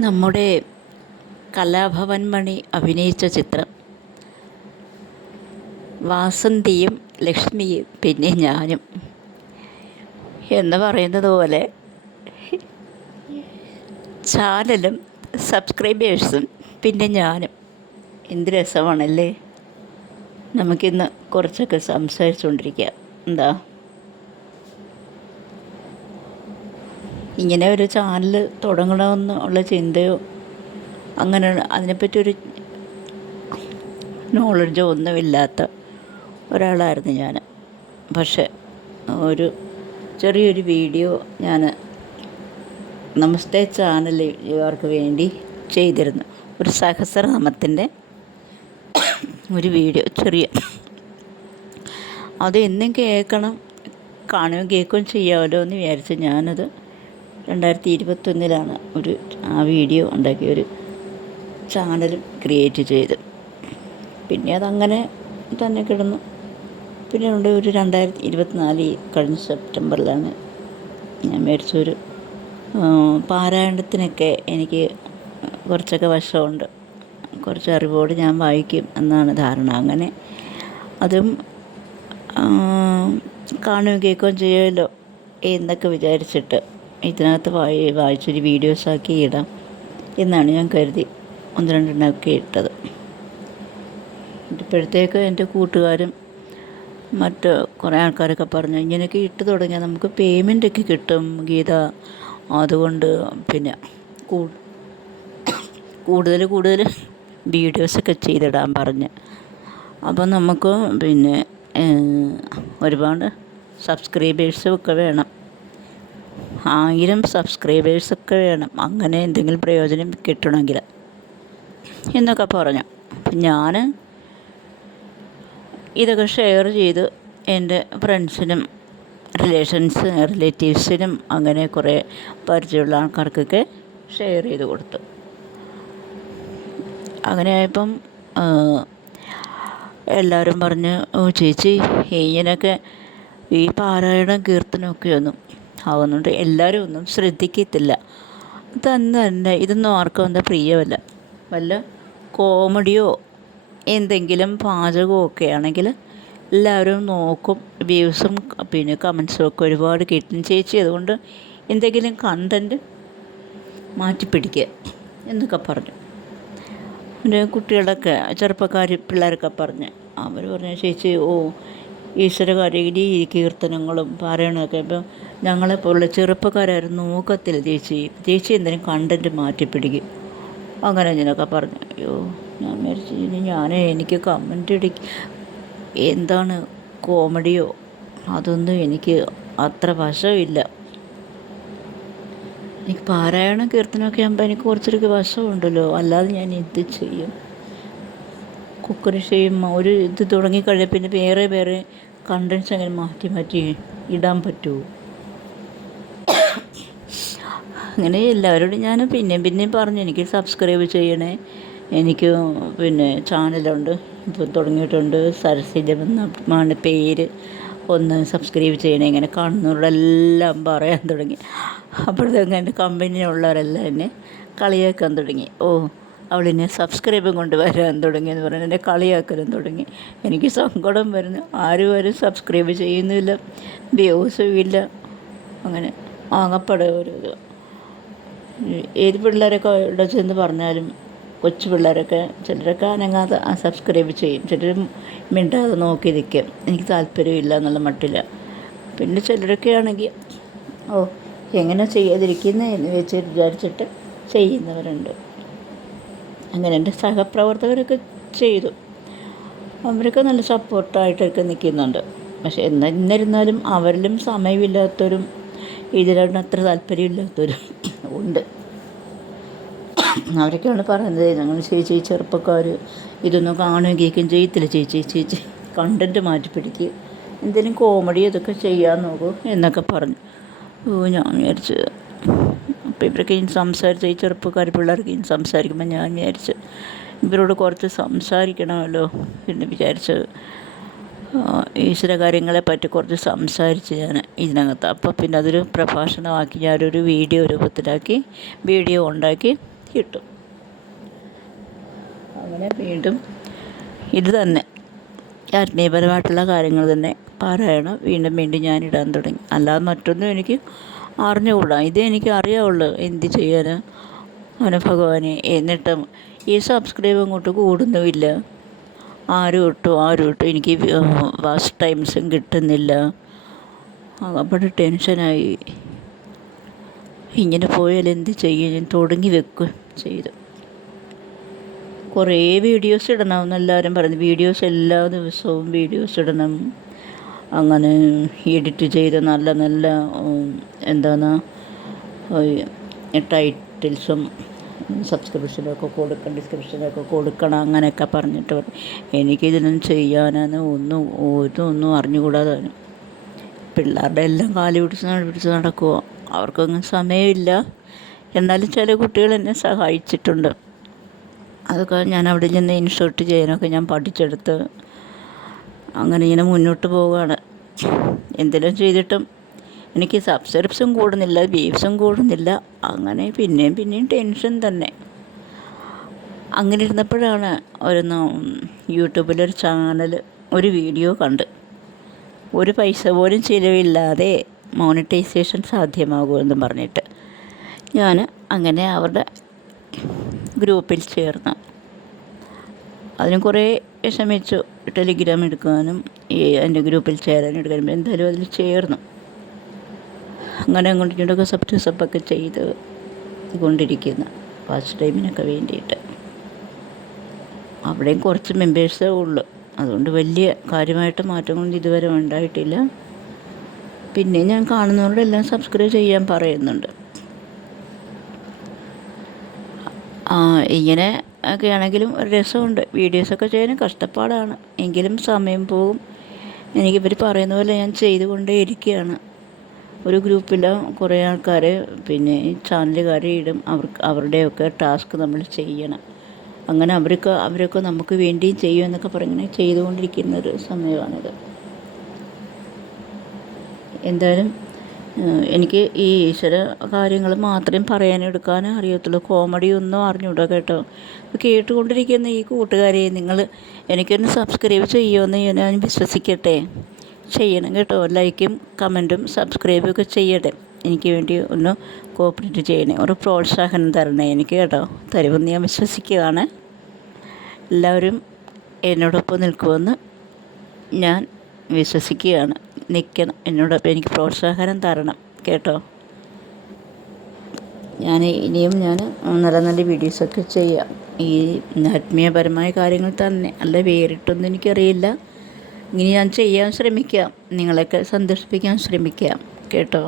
നമ്മുടെ കലാഭവൻ മണി അഭിനയിച്ച ചിത്രം വാസന്തിയും ലക്ഷ്മിയും പിന്നെ ഞാനും എന്ന് പറയുന്നത് പോലെ ചാനലും സബ്സ്ക്രൈബേഴ്സും പിന്നെ ഞാനും. എന്ത് രസമാണല്ലേ. നമുക്കിന്ന് കുറച്ചൊക്കെ സംസാരിച്ചുകൊണ്ടിരിക്കാം. എന്താ, ഇങ്ങനെ ഒരു ചാനൽ തുടങ്ങണമെന്നുള്ള ചിന്തയോ അങ്ങനെ അതിനെപ്പറ്റി ഒരു നോളജോ ഒന്നുമില്ലാത്ത ഒരാളായിരുന്നു ഞാൻ. പക്ഷെ ഒരു ചെറിയൊരു വീഡിയോ ഞാൻ നമസ്തേ ചാനലുകാർക്ക് വേണ്ടി ചെയ്തിരുന്നു. ഒരു സഹസ്രനാമത്തിൻ്റെ ഒരു വീഡിയോ ചെറിയ, അത് എന്നും കേൾക്കണം, കാണുകയും കേൾക്കുകയും ചെയ്യാമല്ലോ എന്ന് വിചാരിച്ച് ഞാനത് 2021 ഒരു വീഡിയോ ഉണ്ടാക്കി ഒരു ചാനൽ ക്രിയേറ്റ് ചെയ്ത്. പിന്നെ അതങ്ങനെ തന്നെ കിടന്നു. പിന്നെ ഉണ്ട് ഒരു 2024 കഴിഞ്ഞ സെപ്റ്റംബറിലാണ് ഞാൻ മേടിച്ചൊരു പാരായണത്തിനൊക്കെ എനിക്ക് കുറച്ചൊക്കെ വശമുണ്ട്, കുറച്ച് അറിവോട് ഞാൻ വായിക്കും എന്നാണ് ധാരണ. അങ്ങനെ അതും കാണുകയും കേൾക്കുകയും ചെയ്യുമല്ലോ എന്നൊക്കെ വിചാരിച്ചിട്ട് ഇതിനകത്ത് വായിച്ചൊരു വീഡിയോസാക്കി ഇടാം എന്നാണ് ഞാൻ കരുതി 1-2 എണ്ണമൊക്കെ ഇട്ടത്. ഇപ്പോഴത്തേക്ക് എൻ്റെ കൂട്ടുകാരും മറ്റ് കുറേ ആൾക്കാരൊക്കെ പറഞ്ഞു, ഇങ്ങനെയൊക്കെ ഇട്ട് തുടങ്ങിയാൽ നമുക്ക് പേയ്മെൻറ്റൊക്കെ കിട്ടും ഗീത, അതുകൊണ്ട് പിന്നെ കൂടുതൽ വീഡിയോസൊക്കെ ചെയ്തിടാൻ പറഞ്ഞ്. അപ്പം നമുക്ക് പിന്നെ ഒരുപാട് സബ്സ്ക്രൈബേഴ്സും ഒക്കെ വേണം, 1000 സബ്സ്ക്രൈബേഴ്സൊക്കെ വേണം, അങ്ങനെ എന്തെങ്കിലും പ്രയോജനം കിട്ടണമെങ്കിൽ എന്നൊക്കെ പറഞ്ഞു. അപ്പം ഞാൻ ഇതൊക്കെ ഷെയർ ചെയ്ത് എൻ്റെ ഫ്രണ്ട്സിനും റിലേറ്റീവ്സിനും അങ്ങനെ കുറേ പരിചയമുള്ള ആൾക്കാർക്കൊക്കെ ഷെയർ ചെയ്ത് കൊടുത്തു. അങ്ങനെ ആയപ്പം എല്ലാവരും പറഞ്ഞ്, ചേച്ചി ഇങ്ങനെയൊക്കെ ഈ പാരായണം കീർത്തനമൊക്കെ ഒന്നും ആവുന്നുണ്ട്, എല്ലാവരും ഒന്നും ശ്രദ്ധിക്കത്തില്ല, തന്നെ ഇതൊന്നും ആർക്കും എന്താ പ്രിയമല്ല, വല്ല കോമഡിയോ എന്തെങ്കിലും പാചകമൊക്കെ ആണെങ്കിൽ എല്ലാവരും നോക്കും, വ്യൂസും പിന്നെ കമൻസും ഒക്കെ ഒരുപാട് കിട്ടും ചേച്ചി, അതുകൊണ്ട് എന്തെങ്കിലും കണ്ടൻറ്റ് മാറ്റിപ്പിടിക്കുക എന്നൊക്കെ പറഞ്ഞു. എൻ്റെ കുട്ടികളൊക്കെ പിള്ളേരൊക്കെ പറഞ്ഞ്, അവർ പറഞ്ഞു, ചേച്ചി ഈശ്വരകാര്യഗിരി കീർത്തനങ്ങളും പാരായണമൊക്കെ ഇപ്പം ഞങ്ങളെപ്പോലുള്ള ചെറുപ്പക്കാരും നോക്കത്തില്ല ചേച്ചി എന്തെങ്കിലും കണ്ടൻറ്റ് മാറ്റിപ്പിടിക്കും അങ്ങനെ ഇങ്ങനെയൊക്കെ പറഞ്ഞു. അയ്യോ, ഞാൻ വിചാരിച്ചു എനിക്ക് കമൻറ്റ് എന്താണ് കോമഡിയോ അതൊന്നും എനിക്ക് അത്ര വശമില്ല. എനിക്ക് പാരായണം കീർത്തനമൊക്കെ ആകുമ്പോൾ എനിക്ക് കുറച്ചൊരു വശമുണ്ടല്ലോ, അല്ലാതെ ഞാൻ എന്ത് ചെയ്യും? കുക്കറി ചെയ്യും, ഒരു ഇത് തുടങ്ങിക്കഴിഞ്ഞാൽ പിന്നെ വേറെ കണ്ടൻസ് അങ്ങനെ മാറ്റി ഇടാൻ പറ്റുമോ? അങ്ങനെ എല്ലാവരോടും ഞാൻ പിന്നെയും പറഞ്ഞു, എനിക്ക് സബ്സ്ക്രൈബ് ചെയ്യണേ, എനിക്ക് പിന്നെ ചാനലുണ്ട്, ഇപ്പോൾ തുടങ്ങിയിട്ടുണ്ട്, സരസിജമെന്നാണ് പേര്, ഒന്ന് സബ്സ്ക്രൈബ് ചെയ്യണേ, ഇങ്ങനെ കാണുന്നവരോടെല്ലാം പറയാൻ തുടങ്ങി. അപ്പോഴത്തേക്കും എൻ്റെ കമ്പനിയിലുള്ളവരെല്ലാം എന്നെ കളിയാക്കാൻ തുടങ്ങി. അവളിനെ സബ്സ്ക്രൈബും കൊണ്ട് വരാൻ തുടങ്ങിയെന്ന് പറഞ്ഞ് എന്നെ കളിയാക്കലും തുടങ്ങി. എനിക്ക് സങ്കടം വരുന്നു, ആരും സബ്സ്ക്രൈബ് ചെയ്യുന്നില്ല, വ്യൂസും ഇല്ല. അങ്ങനെ ആകപ്പാടെ ഒരു ഏത് പിള്ളേരൊക്കെ ഇവിടെ ചെന്ന് പറഞ്ഞാലും കൊച്ചു പിള്ളേരൊക്കെ ചിലരൊക്കെ അനങ്ങാതെ സബ്സ്ക്രൈബ് ചെയ്യും, ചിലർ മിണ്ടാതെ നോക്കി നിൽക്കും, എനിക്ക് താല്പര്യമില്ല എന്നുള്ള മട്ടില്ല. പിന്നെ ചിലരൊക്കെ ആണെങ്കിൽ എങ്ങനെ ചെയ്യാതിരിക്കുന്നത് എന്ന് വിചാരിച്ചിട്ട് ചെയ്യുന്നവരുണ്ട്. അങ്ങനെ എൻ്റെ സഹപ്രവർത്തകരൊക്കെ ചെയ്തു, അവരൊക്കെ നല്ല സപ്പോർട്ടായിട്ടൊക്കെ നിൽക്കുന്നുണ്ട്. പക്ഷെ എന്നിരുന്നാലും അവരിലും സമയമില്ലാത്തവരും ഇതിനോട് അത്ര താല്പര്യമില്ലാത്തവരും ഉണ്ട്. അവരൊക്കെയാണ് പറയുന്നത്, ഞങ്ങൾ ചേച്ചി ചെറുപ്പക്കാർ ഇതൊന്നും കാണുകയും കേൾക്കുകയും ചെയ്യത്തില്ല ചേച്ചി കണ്ടൻറ്റ് മാറ്റിപ്പിടിക്കുക, എന്തെങ്കിലും കോമഡി ഇതൊക്കെ ചെയ്യാൻ നോക്കൂ എന്നൊക്കെ പറഞ്ഞു. ഞാൻ വിചാരിച്ച് അപ്പോൾ ഇവരൊക്കെ സംസാരിച്ച് ഈ ചെറുപ്പക്കാർ പിള്ളേർക്ക് സംസാരിക്കുമ്പോൾ ഞാൻ വിചാരിച്ച് ഇവരോട് കുറച്ച് സംസാരിക്കണമല്ലോ എന്ന് വിചാരിച്ച് ഈശ്വര കാര്യങ്ങളെപ്പറ്റി കുറച്ച് സംസാരിച്ച് ഞാൻ ഇതിനകത്ത്. അപ്പോൾ പിന്നെ അതൊരു പ്രഭാഷണമാക്കി ഞാനൊരു വീഡിയോ രൂപത്തിലാക്കി വീഡിയോ ഉണ്ടാക്കി കിട്ടും. അങ്ങനെ വീണ്ടും ഇത് തന്നെ ആത്മീയപരമായിട്ടുള്ള കാര്യങ്ങൾ തന്നെ പാരായണം വീണ്ടും വീണ്ടും ഞാൻ ഇടാൻ തുടങ്ങി. അല്ലാതെ മറ്റൊന്നും എനിക്ക് അറിഞ്ഞുകൂടാ. ഇതേ എനിക്ക് അറിയാവുള്ളൂ. എന്ത് ചെയ്യാനാ അവനെ ഭഗവാനെ. എന്നിട്ടും ഈ സബ്സ്ക്രൈബ് അങ്ങോട്ട് കൂടുന്നുമില്ല. ആരും ഇട്ടു എനിക്ക് വാച്ച് ടൈംസും കിട്ടുന്നില്ല. അവിടെ ടെൻഷനായി. ഇങ്ങനെ പോയാൽ എന്ത് ചെയ്യും? ഞാൻ തുടങ്ങി വെക്കും ചെയ്തു. കുറേ വീഡിയോസ് ഇടണമെന്ന് എല്ലാവരും പറഞ്ഞു. വീഡിയോസ് എല്ലാ ദിവസവും വീഡിയോസ് ഇടണം. അങ്ങനെ എഡിറ്റ് ചെയ്ത് നല്ല നല്ല എന്താണ് ടൈറ്റിൽസും സബ്സ്ക്രിപ്ഷനൊക്കെ കൊടുക്കണം, ഡിസ്ക്രിപ്ഷനൊക്കെ കൊടുക്കണം, അങ്ങനെയൊക്കെ പറഞ്ഞിട്ട് എനിക്കിതിനൊന്നും ചെയ്യാനാണ് ഒന്നും അറിഞ്ഞുകൂടാതാണ്. പിള്ളേരുടെ എല്ലാം കാല് പിടിച്ച് നടക്കുമോ. അവർക്കൊന്നും സമയമില്ല. എന്നാലും ചില കുട്ടികൾ എന്നെ സഹായിച്ചിട്ടുണ്ട്. അതൊക്കെ ഞാൻ അവിടെ ചെന്ന് ഇൻഷർട്ട് ചെയ്യാനൊക്കെ ഞാൻ പഠിച്ചെടുത്ത് അങ്ങനെ ഇങ്ങനെ മുന്നോട്ട് പോവുകയാണ്. എന്തെങ്കിലും ചെയ്തിട്ടും എനിക്ക് സബ്സ്ക്രിപ്ഷൻ കൂടുന്നില്ല, വ്യൂസും കൂടുന്നില്ല. അങ്ങനെ പിന്നെയും ടെൻഷൻ തന്നെ. അങ്ങനെ ഇരുന്നപ്പോഴാണ് യൂട്യൂബിലൊരു ചാനൽ ഒരു വീഡിയോ കണ്ട് ഒരു പൈസ പോലും ചിലവില്ലാതെ മോണിറ്റൈസേഷൻ സാധ്യമാകുമെന്ന് പറഞ്ഞിട്ട് ഞാൻ അങ്ങനെ അവരുടെ ഗ്രൂപ്പിൽ ചേർന്നു. അതിന് കുറേ ശ്രമിച്ചു. ടെലിഗ്രാം എടുക്കാനും എൻ്റെ ഗ്രൂപ്പിൽ ചേരാനും എടുക്കാനും എന്തായാലും അതിൽ ചേർന്നു. അങ്ങനെ അങ്ങോട്ടും ഇങ്ങോട്ടൊക്കെ സബ്സ്ക്രൈബൊക്കെ ചെയ്ത് കൊണ്ടിരിക്കുന്നു വാച്ച് ടൈമിനൊക്കെ വേണ്ടിയിട്ട്. അവിടെയും കുറച്ച് മെമ്പേഴ്സേ ഉള്ളൂ. അതുകൊണ്ട് വലിയ കാര്യമായിട്ട് മാറ്റങ്ങളൊന്നും ഇതുവരെ ഉണ്ടായിട്ടില്ല. പിന്നെ ഞാൻ കാണുന്നവരോടെല്ലാം സബ്സ്ക്രൈബ് ചെയ്യാൻ പറയുന്നുണ്ട്. ഇങ്ങനെ ഒക്കെ ആണെങ്കിലും ഒരു രസമുണ്ട്. വീഡിയോസൊക്കെ ചെയ്യാനും കഷ്ടപ്പാടാണ്, എങ്കിലും സമയം പോകും. എനിക്കിവർ പറയുന്ന പോലെ ഞാൻ ചെയ്തുകൊണ്ടേ ഇരിക്കുകയാണ്. ഒരു ഗ്രൂപ്പിൽ കുറേ ആൾക്കാർ പിന്നെ ഈ ചാനലുകാരെ ഇടും. അവരുടെയൊക്കെ ടാസ്ക് നമ്മൾ ചെയ്യണം. അങ്ങനെ അവരൊക്കെ നമുക്ക് വേണ്ടിയും ചെയ്യും എന്നൊക്കെ പറഞ്ഞിങ്ങനെ ചെയ്തുകൊണ്ടിരിക്കുന്നൊരു സമയമാണിത്. എന്തായാലും എനിക്ക് ഈ ഈശ്വര കാര്യങ്ങൾ മാത്രം പറയാനെടുക്കാനും അറിയത്തുള്ളൂ. കോമഡിയൊന്നും അറിഞ്ഞൂടാ കേട്ടോ. കേട്ടുകൊണ്ടിരിക്കുന്ന ഈ കൂട്ടുകാരെ നിങ്ങൾ എനിക്കൊന്ന് സബ്സ്ക്രൈബ് ചെയ്യുമെന്ന് ഞാൻ വിശ്വസിക്കട്ടെ. ചെയ്യണം കേട്ടോ. ലൈക്കും കമൻറ്റും സബ്സ്ക്രൈബും ഒക്കെ ചെയ്യട്ടെ. എനിക്ക് വേണ്ടി ഒന്ന് കോപ്പറേറ്റ് ചെയ്യണേ, ഒരു പ്രോത്സാഹനം തരണേ എനിക്ക് കേട്ടോ. തരുമെന്ന് ഞാൻ വിശ്വസിക്കുകയാണ്. എല്ലാവരും എന്നോടൊപ്പം നിൽക്കുമെന്ന് ഞാൻ വിശ്വസിക്കുകയാണ്. നിൽക്കണം എന്നോടൊപ്പം, എനിക്ക് പ്രോത്സാഹനം തരണം കേട്ടോ. ഇനിയും നല്ല നല്ല വീഡിയോസൊക്കെ ചെയ്യാം. ഈ ആത്മീയപരമായ കാര്യങ്ങൾ തന്നെ, അല്ല വേറിട്ടൊന്നും എനിക്കറിയില്ല. ഇനി ഞാൻ ചെയ്യാൻ ശ്രമിക്കാം, നിങ്ങളെയൊക്കെ സന്തോഷിപ്പിക്കാൻ ശ്രമിക്കാം കേട്ടോ.